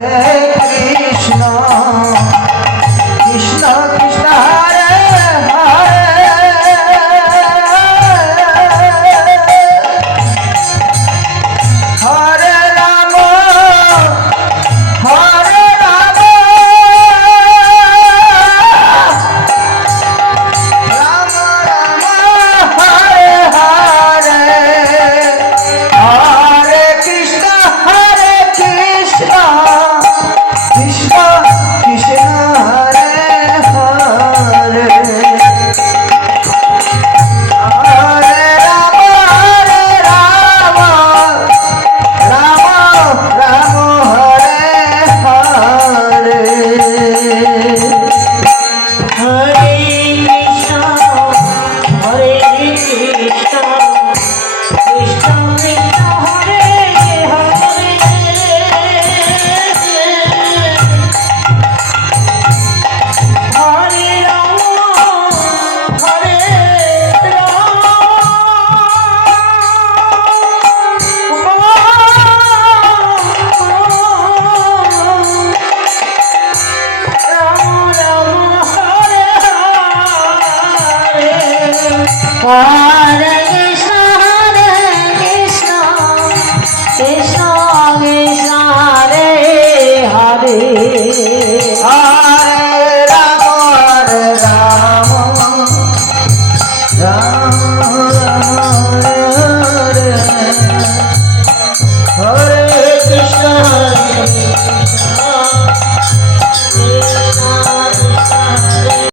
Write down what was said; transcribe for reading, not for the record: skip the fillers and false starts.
Krishna Krishna Krishna Hare Hare Hare Ram Hare Ram Ram Ram Hare Hare Hare Krishna Krishna Krishna Krishna Hare Hare Hare Ram Ram Ram Hare Hare Hare Krishna Hare Krishna Krishna Krishna Hare Hare Hare Ram Hare Ram Hare Krishna, Hare Krishna, Krishna Krishna, Hare Hare. Hare Ram Ram Ram Hare Hare Hare Krishna